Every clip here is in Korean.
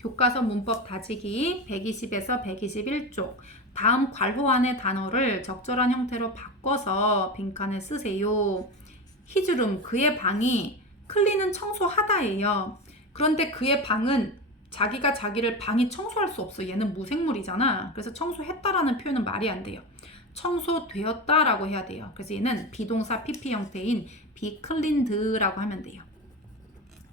교과서 문법 다지기 120에서 121쪽. 다음 괄호 안의 단어를 적절한 형태로 바꿔서 빈칸에 쓰세요. 히즈룸, 그의 방이 클린은 청소하다예요. 그런데 그의 방은 자기가 자기를 방이 청소할 수 없어. 얘는 무생물이잖아. 그래서 청소했다라는 표현은 말이 안 돼요. 청소되었다라고 해야 돼요. 그래서 얘는 비동사 PP 형태인 be cleaned라고 하면 돼요.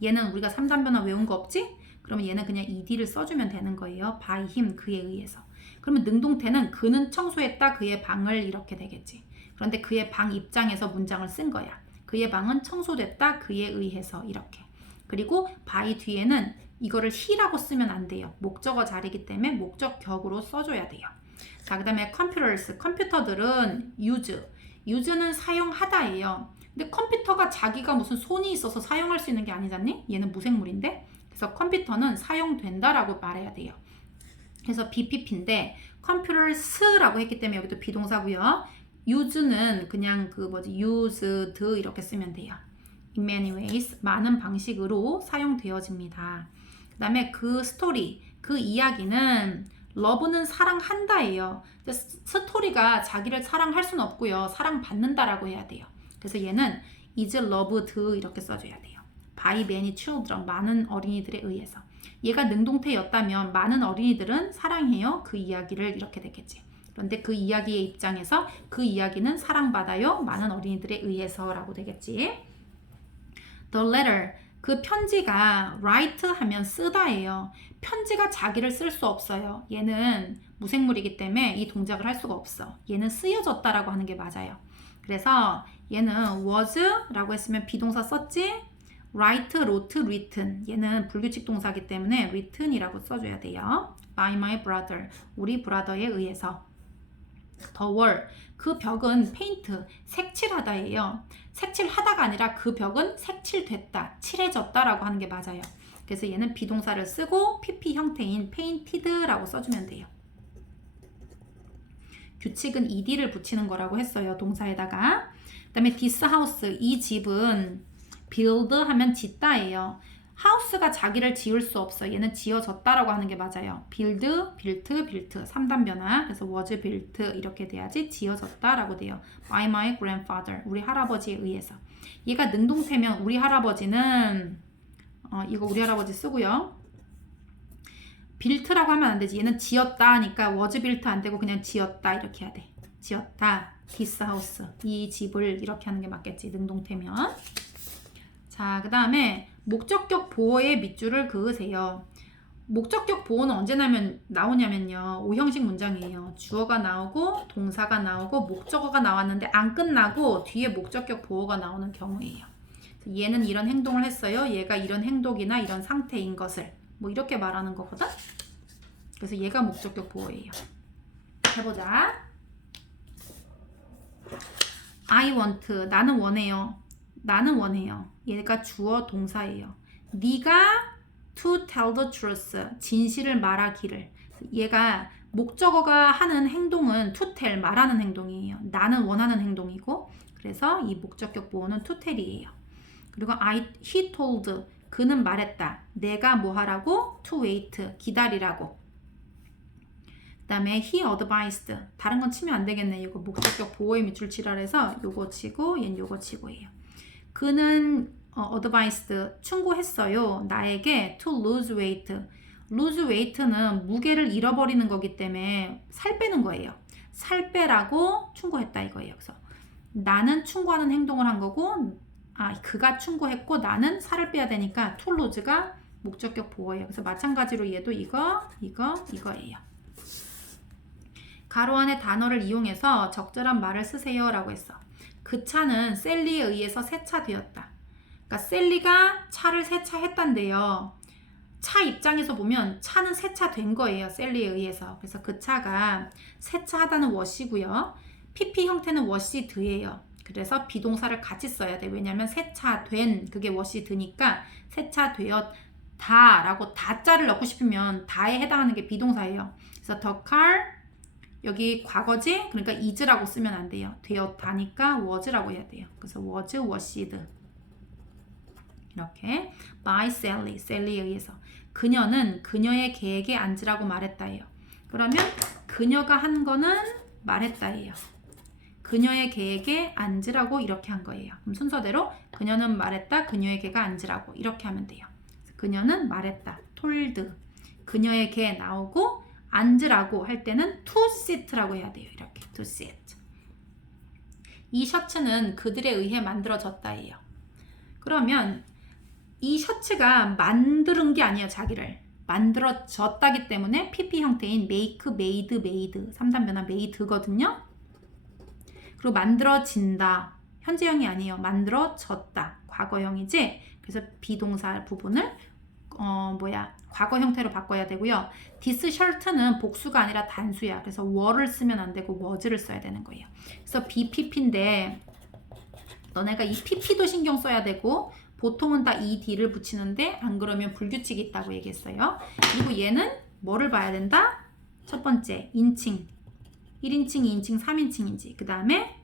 얘는 우리가 3단 변화 외운 거 없지? 그러면 얘는 그냥 ed를 써주면 되는 거예요. by him, 그에 의해서. 그러면 능동태는 그는 청소했다 그의 방을 이렇게 되겠지. 그런데 그의 방 입장에서 문장을 쓴 거야. 그의 방은 청소됐다 그에 의해서 이렇게. 그리고 by 뒤에는 이거를 he라고 쓰면 안 돼요. 목적어 자리이기 때문에 목적격으로 써줘야 돼요. 자, 그 다음에 computers, 컴퓨터들은 use는 사용하다예요. 근데 컴퓨터가 자기가 무슨 손이 있어서 사용할 수 있는 게 아니잖니? 얘는 무생물인데. 그래서 컴퓨터는 사용된다라고 말해야 돼요. 그래서 BPP인데 computers라고 했기 때문에 여기도 비동사고요. use는 그냥 used 이렇게 쓰면 돼요. in many ways, 많은 방식으로 사용되어집니다. 그 다음에 그 스토리, 그 이야기는 love는 사랑한다예요. 스토리가 자기를 사랑할 수는 없고요. 사랑받는다라고 해야 돼요. 그래서 얘는 is loved 이렇게 써줘야 돼요. by many children, 많은 어린이들에 의해서. 얘가 능동태였다면 많은 어린이들은 사랑해요. 그 이야기를 이렇게 되겠지. 그런데 그 이야기의 입장에서 그 이야기는 사랑받아요. 많은 어린이들에 의해서라고 되겠지. The letter, 그 편지가 write 하면 쓰다예요. 편지가 자기를 쓸 수 없어요. 얘는 무생물이기 때문에 이 동작을 할 수가 없어. 얘는 쓰여졌다라고 하는 게 맞아요. 그래서 얘는 was라고 했으면 비동사 썼지? write, wrote, written. 얘는 불규칙 동사이기 때문에 written이라고 써줘야 돼요. by my brother, 우리 브라더에 의해서. the wall, 그 벽은 페인트, 색칠하다예요. 색칠하다가 아니라 그 벽은 색칠됐다, 칠해졌다라고 하는 게 맞아요. 그래서 얘는 비동사를 쓰고 PP 형태인 painted라고 써주면 돼요. 규칙은 ed를 붙이는 거라고 했어요. 동사에다가. 그 다음에 this house, 이 집은 build 하면 짓다예요. 하우스가 자기를 지을 수 없어. 얘는 지어졌다라고 하는 게 맞아요. build, built, 3단 변화. 그래서 was built 이렇게 돼야지 지어졌다라고 돼요. by my grandfather, 우리 할아버지에 의해서. 얘가 능동태면 우리 할아버지는 이거 우리 할아버지 쓰고요. built라고 하면 안 되지. 얘는 지었다 하니까 was built 안 되고 그냥 지었다 이렇게 해야 돼. 지었다. this house, 이 집을 이렇게 하는 게 맞겠지. 능동태면. 자, 그 다음에 목적격 보어의 밑줄을 그으세요. 목적격 보어는 언제 나오냐면요. 오형식 문장이에요. 주어가 나오고 동사가 나오고 목적어가 나왔는데 안 끝나고 뒤에 목적격 보어가 나오는 경우예요. 얘는 이런 행동을 했어요. 얘가 이런 행동이나 이런 상태인 것을 뭐 이렇게 말하는 거거든. 그래서 얘가 목적격 보어예요. 해보자. I want, 나는 원해요. 나는 원해요. 얘가 주어 동사예요. 네가 to tell the truth, 진실을 말하기를. 얘가 목적어가 하는 행동은 to tell, 말하는 행동이에요. 나는 원하는 행동이고, 그래서 이 목적격 보어는 to tell이에요. 그리고 he told, 그는 말했다. 내가 뭐 하라고? to wait, 기다리라고. 그 다음에 he advised, 다른 건 치면 안 되겠네. 이거 목적격 보어의 밑줄 치라해서 요거 치고 얘는 요거 치고예요. 그는 advised, 충고했어요. 나에게 to lose weight. lose weight는 무게를 잃어버리는 거기 때문에 살 빼는 거예요. 살 빼라고 충고했다 이거예요. 그래서 나는 충고하는 행동을 한 거고, 그가 충고했고 나는 살을 빼야 되니까 to lose가 목적격 보어예요. 그래서 마찬가지로 얘도 이거예요. 가로 안에 단어를 이용해서 적절한 말을 쓰세요 라고 했어. 그 차는 셀리에 의해서 세차되었다. 그러니까 셀리가 차를 세차했단데요. 차 입장에서 보면 차는 세차된 거예요. 셀리에 의해서. 그래서 그 차가 세차하다는 wash이고요. PP 형태는 washed예요. 그래서 비동사를 같이 써야 돼. 왜냐하면 세차된, 그게 washed니까 세차되었다 라고 다자를 넣고 싶으면 다에 해당하는 게 비동사예요. 그래서 the car, 여기 과거지? 그러니까 is라고 쓰면 안 돼요. 되었다니까 was라고 해야 돼요. 그래서 washed. 이렇게 by Sally, 셀리에 의해서. 그녀는 그녀의 계획에 앉으라고 말했다예요. 그러면 그녀가 한 거는 말했다예요. 그녀의 계획에 앉으라고 이렇게 한 거예요. 그럼 순서대로 그녀는 말했다, 그녀의 계획에 앉으라고 이렇게 하면 돼요. 그녀는 말했다, told. 그녀의 계 나오고 앉으라고 할 때는 to sit라고 해야 돼요. 이렇게 to sit. 이 셔츠는 그들에 의해 만들어졌다예요. 그러면 이 셔츠가 만드는 게 아니에요. 자기를 만들어졌다기 때문에 PP 형태인 make, made, made 3단 변화 made거든요. 그리고 만들어진다 현재형이 아니에요. 만들어졌다 과거형이지. 그래서 비동사 부분을 과거 형태로 바꿔야 되고요. this shirt는 복수가 아니라 단수야. 그래서 were를 쓰면 안 되고 was를 써야 되는 거예요. 그래서 BPP인데 너네가 이 PP도 신경 써야 되고 보통은 다 ED를 붙이는데 안 그러면 불규칙이 있다고 얘기했어요. 그리고 얘는 뭐를 봐야 된다? 첫 번째 인칭 1인칭, 2인칭, 3인칭인지 그 다음에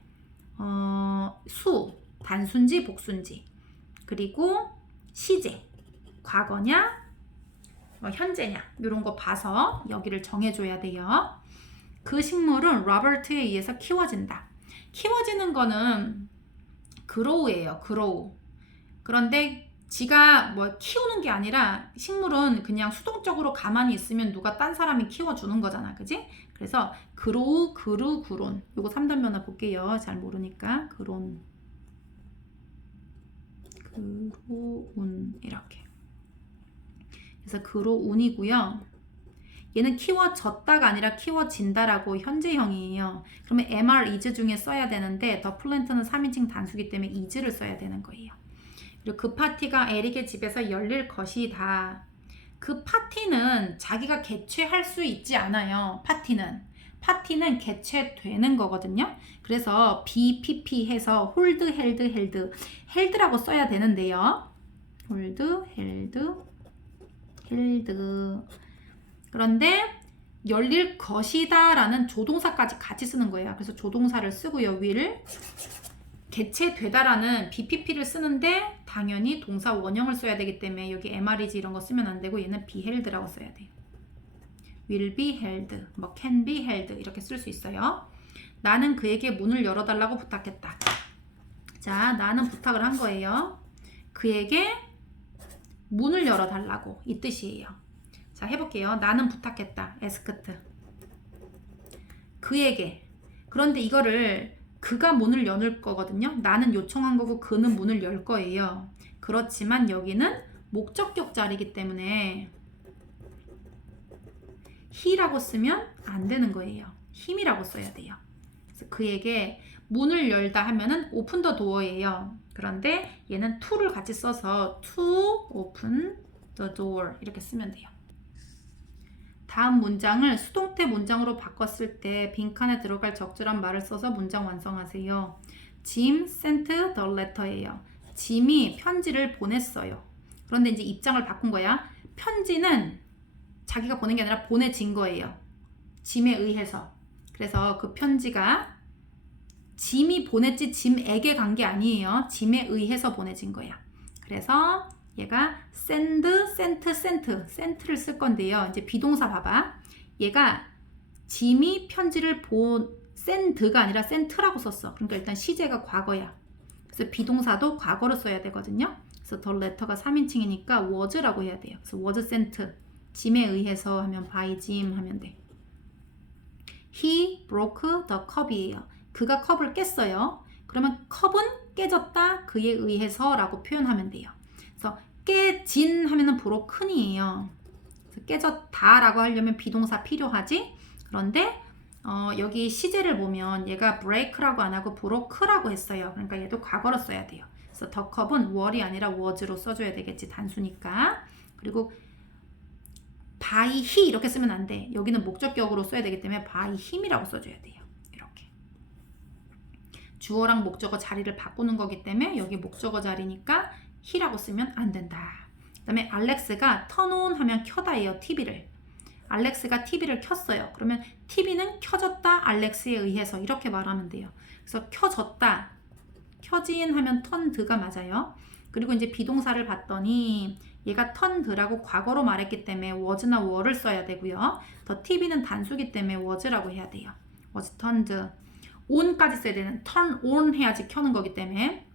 수 단수인지 복수인지 그리고 시제 과거냐 현재냐 이런 거 봐서 여기를 정해줘야 돼요. 그 식물은 로버트에 의해서 키워진다. 키워지는 거는 grow예요. grow. 그런데 지가 뭐 키우는 게 아니라 식물은 그냥 수동적으로 가만히 있으면 누가 딴 사람이 키워주는 거잖아. 그지? 그래서 grow, grew, grown. 요거 3단 변화 볼게요. 잘 모르니까. grown. grown 이렇게. 그래서 grow운이고요. 얘는 키워졌다가 아니라 키워진다라고 현재형이에요. 그러면 MR is 중에 써야 되는데 더 플랜트는 3인칭 단수기 때문에 is를 써야 되는 거예요. 그리고 그 파티가 에릭의 집에서 열릴 것이다. 그 파티는 자기가 개최할 수 있지 않아요. 파티는 개최되는 거거든요. 그래서 BPP 해서 hold, held, held라고 써야 되는데요. hold, held. 그런데 열릴 것이다 라는 조동사까지 같이 쓰는 거예요. 그래서 조동사를 쓰고요. will 개최되다라는 BPP를 쓰는데 당연히 동사 원형을 써야 되기 때문에 여기 MR이지 이런 거 쓰면 안 되고 얘는 be held라고 써야 돼요. will be held, 뭐 can be held 이렇게 쓸 수 있어요. 나는 그에게 문을 열어달라고 부탁했다. 자, 나는 부탁을 한 거예요. 그에게 문을 열어달라고 이 뜻이에요. 자, 해볼게요. 나는 부탁했다. asked. 그에게. 그런데 이거를 그가 문을 여는 거거든요. 나는 요청한 거고 그는 문을 열 거예요. 그렇지만 여기는 목적격 자리이기 때문에 he라고 쓰면 안 되는 거예요. him이라고 써야 돼요. 그래서 그에게 문을 열다 하면은 open the door예요. 그런데 얘는 to를 같이 써서 to open the door 이렇게 쓰면 돼요. 다음 문장을 수동태 문장으로 바꿨을 때 빈칸에 들어갈 적절한 말을 써서 문장 완성하세요. Jim sent the letter예요. 짐이 편지를 보냈어요. 그런데 이제 입장을 바꾼 거야. 편지는 자기가 보낸 게 아니라 보내진 거예요. 짐에 의해서. 그래서 그 편지가 짐이 보냈지 짐에게 간 게 아니에요. 짐에 의해서 보내진 거야. 그래서 얘가 sent를 쓸 건데요. 이제 비동사 봐봐. 얘가 짐이 편지를 send가 아니라 sent라고 썼어. 그러니까 일단 시제가 과거야. 그래서 비동사도 과거로 써야 되거든요. 그래서 the letter가 3인칭이니까 was라고 해야 돼요. 그래서 was sent. 짐에 의해서 하면 by Jim 하면 돼. He broke the cup이에요. 그가 컵을 깼어요. 그러면 컵은 깨졌다 그에 의해서 라고 표현하면 돼요. 그래서 깨진 하면은 broken이에요. 그래서 깨졌다 라고 하려면 비동사 필요하지. 그런데 여기 시제를 보면 얘가 break라고 안 하고 broke라고 했어요. 그러니까 얘도 과거로 써야 돼요. 그래서 the cup은 were이 아니라 was로 써줘야 되겠지. 단수니까. 그리고 by he 이렇게 쓰면 안 돼. 여기는 목적격으로 써야 되기 때문에 by him이라고 써줘야 돼요. 이렇게. 주어랑 목적어 자리를 바꾸는 거기 때문에 여기 목적어 자리니까 he라고 쓰면 안 된다. 그 다음에 알렉스가 turn on 하면 켜다예요. TV를. 알렉스가 TV를 켰어요. 그러면 TV는 켜졌다 알렉스에 의해서 이렇게 말하면 돼요. 그래서 켜졌다. 켜진 하면 turned가 맞아요. 그리고 이제 비동사를 봤더니 얘가 turned라고 과거로 말했기 때문에 was나 were를 써야 되고요. 더 TV는 단수기 때문에 was라고 해야 돼요. was turned. on까지 써야 되는 turn on 해야지 켜는 거기 때문에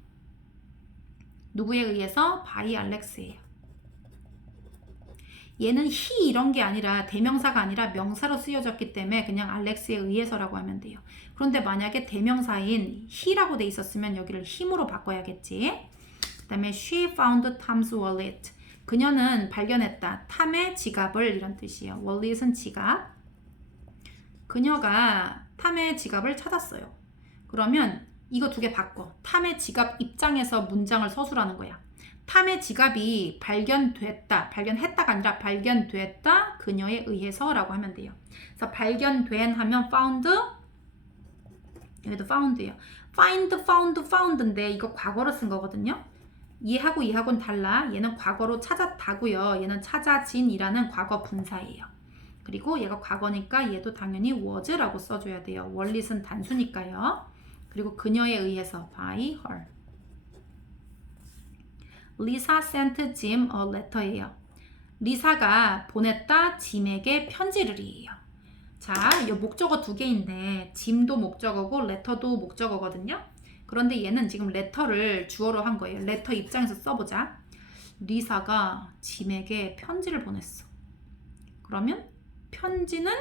누구에 의해서? by Alex예요. 얘는 he 이런 게 아니라 대명사가 아니라 명사로 쓰여졌기 때문에 그냥 알렉스에 의해서라고 하면 돼요. 그런데 만약에 대명사인 he라고 돼 있었으면 여기를 him으로 바꿔야겠지. 그 다음에 she found Tom's wallet. 그녀는 발견했다. 탐의 지갑을 이런 뜻이에요. wallet은 지갑. 그녀가 탐의 지갑을 찾았어요. 그러면 이거 두 개 바꿔. 탐의 지갑 입장에서 문장을 서술하는 거야. 탐의 지갑이 발견했다가 아니라 발견됐다 그녀에 의해서 라고 하면 돼요. 그래서 발견된 하면 found, 여기도 found예요. find, found인데 이거 과거로 쓴 거거든요. 얘하고는 달라. 얘는 과거로 찾았다고요. 얘는 찾아진이라는 과거 분사예요. 그리고 얘가 과거니까 얘도 당연히 was라고 써줘야 돼요. 원릿은 단수니까요. 그리고 그녀에 의해서 by her. Lisa sent Jim a letter예요. 리사가 보냈다 짐에게 편지를이에요. 자, 이 목적어 두 개인데 짐도 목적어고 letter도 목적어거든요. 그런데 얘는 지금 letter를 주어로 한 거예요. letter 입장에서 써보자. 리사가 짐에게 편지를 보냈어. 그러면 편지는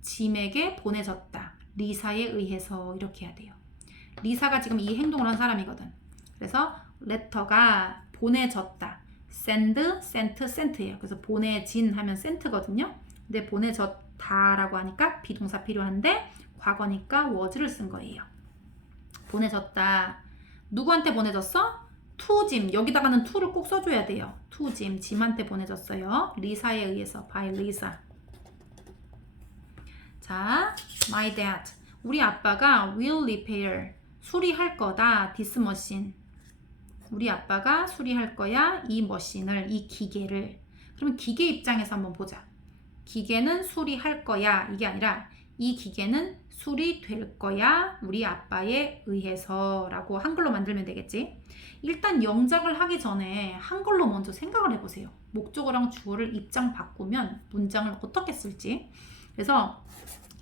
짐에게 보내졌다. 리사에 의해서 이렇게 해야 돼요. 리사가 지금 이 행동을 한 사람이거든. 그래서 letter가 보내졌다. send, sent, sent예요. 그래서 보내진 하면 sent거든요. 근데 보내졌다라고 하니까 비동사 필요한데 과거니까 was를 쓴 거예요. 보내졌다. 누구한테 보내졌어? to Jim. 여기다가는 to를 꼭 써줘야 돼요. to Jim. 짐한테 보내졌어요. 리사에 의해서. by Lisa. 자, my dad. 우리 아빠가 will repair. 수리할 거다. this machine. 우리 아빠가 수리할 거야. 이 머신을, 이 기계를. 그러면 기계 입장에서 한번 보자. 기계는 수리할 거야. 이게 아니라 이 기계는 수리될 거야. 우리 아빠에 의해서 라고 한글로 만들면 되겠지. 일단 영작을 하기 전에 한글로 먼저 생각을 해보세요. 목적어랑 주어를 입장 바꾸면 문장을 어떻게 쓸지. 그래서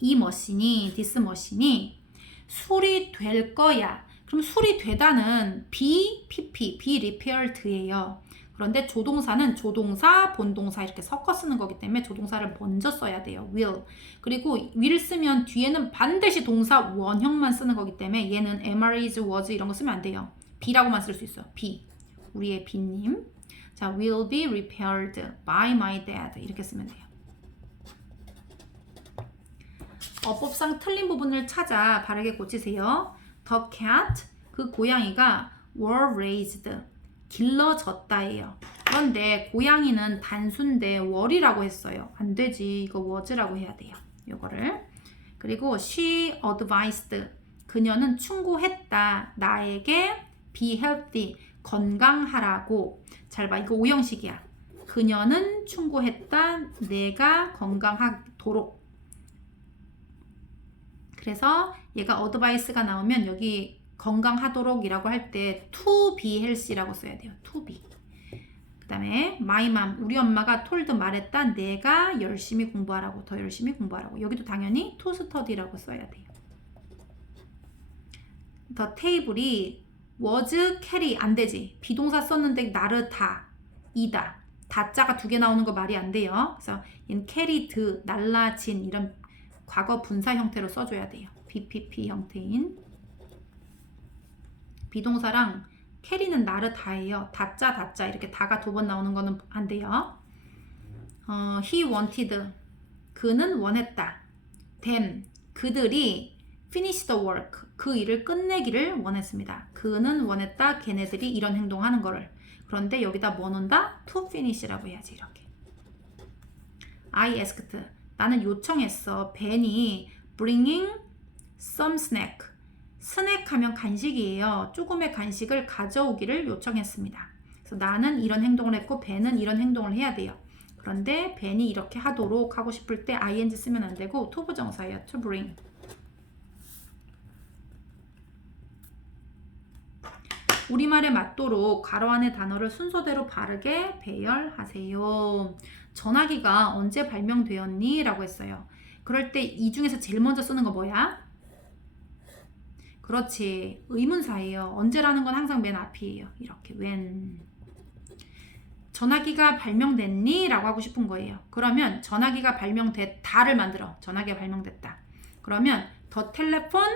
이 머신이, this 머신이 수리될 거야. 그럼 수리되다는 be repaired예요. 그런데 조동사는 조동사, 본동사 이렇게 섞어 쓰는 거기 때문에 조동사를 먼저 써야 돼요. will. 그리고 will 쓰면 뒤에는 반드시 동사 원형만 쓰는 거기 때문에 얘는 am, is, was 이런 거 쓰면 안 돼요. be라고만 쓸 수 있어요. be. 우리의 be님. 자, will be repaired by my dad 이렇게 쓰면 돼요. 어법상 틀린 부분을 찾아 바르게 고치세요. The cat, 그 고양이가 were raised, 길러졌다예요. 그런데 고양이는 단수인데 were이라고 했어요. 안 되지. 이거 was라고 해야 돼요. 요거를. 그리고 she advised, 그녀는 충고했다. 나에게 be healthy, 건강하라고. 잘 봐. 이거 오형식이야. 그녀는 충고했다. 내가 건강하도록. 그래서 얘가 advice가 나오면 여기 건강하도록 이라고 할 때 to be healthy라고 써야 돼요. to be. 그 다음에 my mom, 우리 엄마가 told 말했다. 내가 열심히 공부하라고, 더 열심히 공부하라고. 여기도 당연히 to study라고 써야 돼요. 더 테이블이 was carry 안 되지. 비동사 썼는데 나르다, 이다. 다자가 두 개 나오는 거 말이 안 돼요. 그래서 얘는 carried, 날라진 이런 과거 분사 형태로 써줘야 돼요. BPP 형태인. 비동사랑 carry는 나르다예요. 다자 이렇게 다가 두 번 나오는 거는 안 돼요. he wanted, 그는 원했다. them, 그들이 finish the work, 그 일을 끝내기를 원했습니다. 그는 원했다. 걔네들이 이런 행동하는 거를. 그런데 여기다 뭐 넣는다? to finish라고 해야지. 이렇게. I asked, 나는 요청했어. 벤이 bringing some snack. 스낵 하면 간식이에요. 조금의 간식을 가져오기를 요청했습니다. 그래서 나는 이런 행동을 했고 벤은 이런 행동을 해야 돼요. 그런데 벤이 이렇게 하도록 하고 싶을 때 ing 쓰면 안 되고 to 부정사예요. to bring. 우리말에 맞도록 괄호 안의 단어를 순서대로 바르게 배열하세요. 전화기가 언제 발명되었니? 라고 했어요. 그럴 때 이 중에서 제일 먼저 쓰는 거 뭐야? 그렇지. 의문사예요. 언제라는 건 항상 맨 앞이에요. 이렇게 when. 전화기가 발명됐니? 라고 하고 싶은 거예요. 그러면 전화기가 발명됐다를 만들어. 전화기가 발명됐다. 그러면 the telephone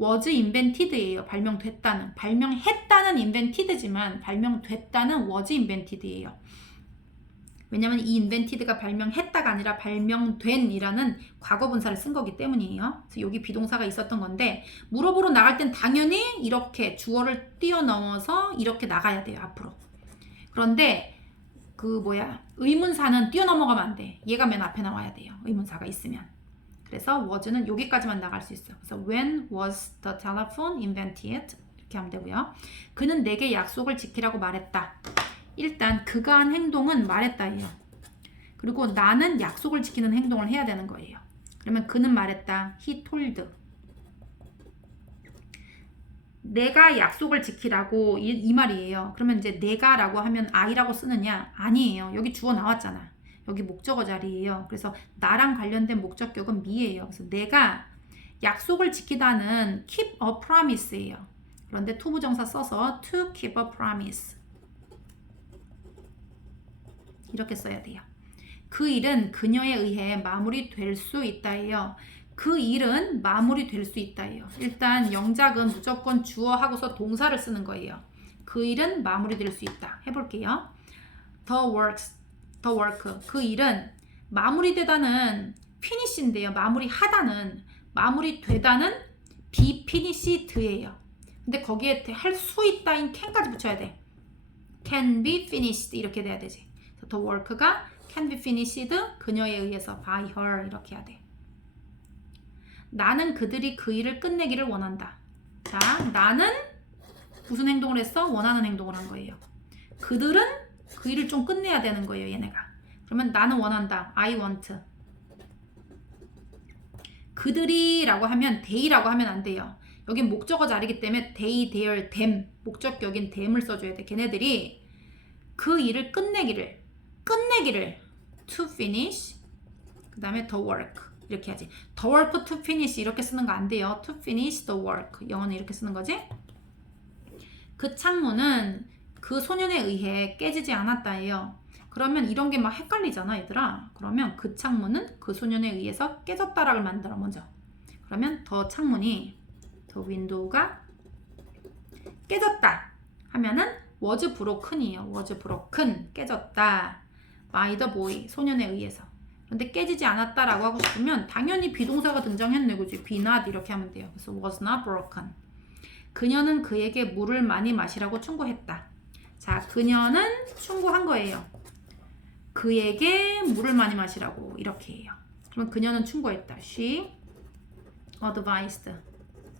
was invented예요. 발명됐다는. 발명했다는 invented지만 발명됐다는 was invented예요. 왜냐면 이 invented가 발명했다가 아니라 발명된이라는 과거분사를 쓴 거기 때문이에요. 그래서 여기 비동사가 있었던 건데 물어보러 나갈 땐 당연히 이렇게 주어를 뛰어넘어서 이렇게 나가야 돼요. 앞으로. 그런데 의문사는 뛰어넘어가면 안 돼. 얘가 맨 앞에 나와야 돼요. 의문사가 있으면. 그래서 was는 여기까지만 나갈 수 있어요. 그래서 when was the telephone invented? 이렇게 하면 되고요. 그는 내게 약속을 지키라고 말했다. 일단 그가 한 행동은 말했다예요. 그리고 나는 약속을 지키는 행동을 해야 되는 거예요. 그러면 그는 말했다. He told. 내가 약속을 지키라고 이 말이에요. 그러면 이제 내가라고 하면 I라고 쓰느냐? 아니에요. 여기 주어 나왔잖아. 여기 목적어 자리예요. 그래서 나랑 관련된 목적격은 me예요. 그래서 내가 약속을 지키다는 keep a promise예요. 그런데 to 부정사 써서 to keep a promise. 이렇게 써야 돼요. 그 일은 그녀에 의해 마무리될 수 있다예요. 그 일은 마무리될 수 있다예요. 일단 영작은 무조건 주어하고서 동사를 쓰는 거예요. 그 일은 마무리될 수 있다. 해볼게요. The work. 그 일은 마무리되다는 finish인데요. 마무리하다는 마무리되다는 be finished예요. 근데 거기에 할 수 있다인 can까지 붙여야 돼. can be finished 이렇게 돼야 되지. The work가 can be finished 그녀에 의해서 by her 이렇게 해야 돼. 나는 그들이 그 일을 끝내기를 원한다. 자, 나는 무슨 행동을 했어? 원하는 행동을 한 거예요. 그들은 그 일을 좀 끝내야 되는 거예요, 얘네가. 그러면 나는 원한다. I want. 그들이라고 하면 they라고 하면 안 돼요. 여긴 목적어 자리이기 때문에 they, their, them 목적격인 them을 써줘야 돼. 걔네들이 그 일을 끝내기를 to finish 그 다음에 the work 이렇게 하지. the work to finish 이렇게 쓰는 거 안 돼요. to finish the work 영어는 이렇게 쓰는 거지. 그 창문은 그 소년에 의해 깨지지 않았다예요. 그러면 이런 게 막 헷갈리잖아 얘들아. 그러면 그 창문은 그 소년에 의해서 깨졌다라고 만들어 먼저. 그러면 더 창문이 더 window가 깨졌다 하면은 was broken이에요. was broken 깨졌다. by the boy 소년에 의해서. 그런데 깨지지 않았다라고 하고 싶으면 당연히 비동사가 등장했네. 그지? be not 이렇게 하면 돼요. 그래서 was not broken. 그녀는 그에게 물을 많이 마시라고 충고했다. 자, 그녀는 충고한 거예요. 그에게 물을 많이 마시라고 이렇게 해요. 그러면 그녀는 충고했다. She advised.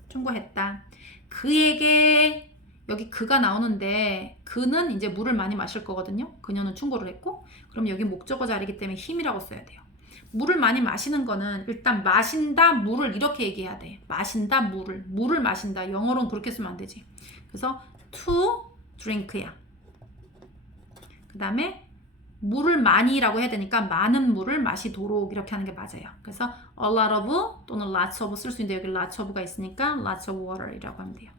충고했다. 그에게 여기 그가 나오는데 그는 이제 물을 많이 마실 거거든요. 그녀는 충고를 했고 그럼 여기 목적어 자리이기 때문에 힘이라고 써야 돼요. 물을 많이 마시는 거는 일단 마신다 물을 이렇게 얘기해야 돼. 마신다 물을 마신다. 영어로는 그렇게 쓰면 안 되지. 그래서 to drink야. 그 다음에 물을 많이라고 해야 되니까 많은 물을 마시도록 이렇게 하는 게 맞아요. 그래서 a lot of 또는 lots of 쓸 수 있는데 여기 lots of가 있으니까 lots of water 이라고 하면 돼요.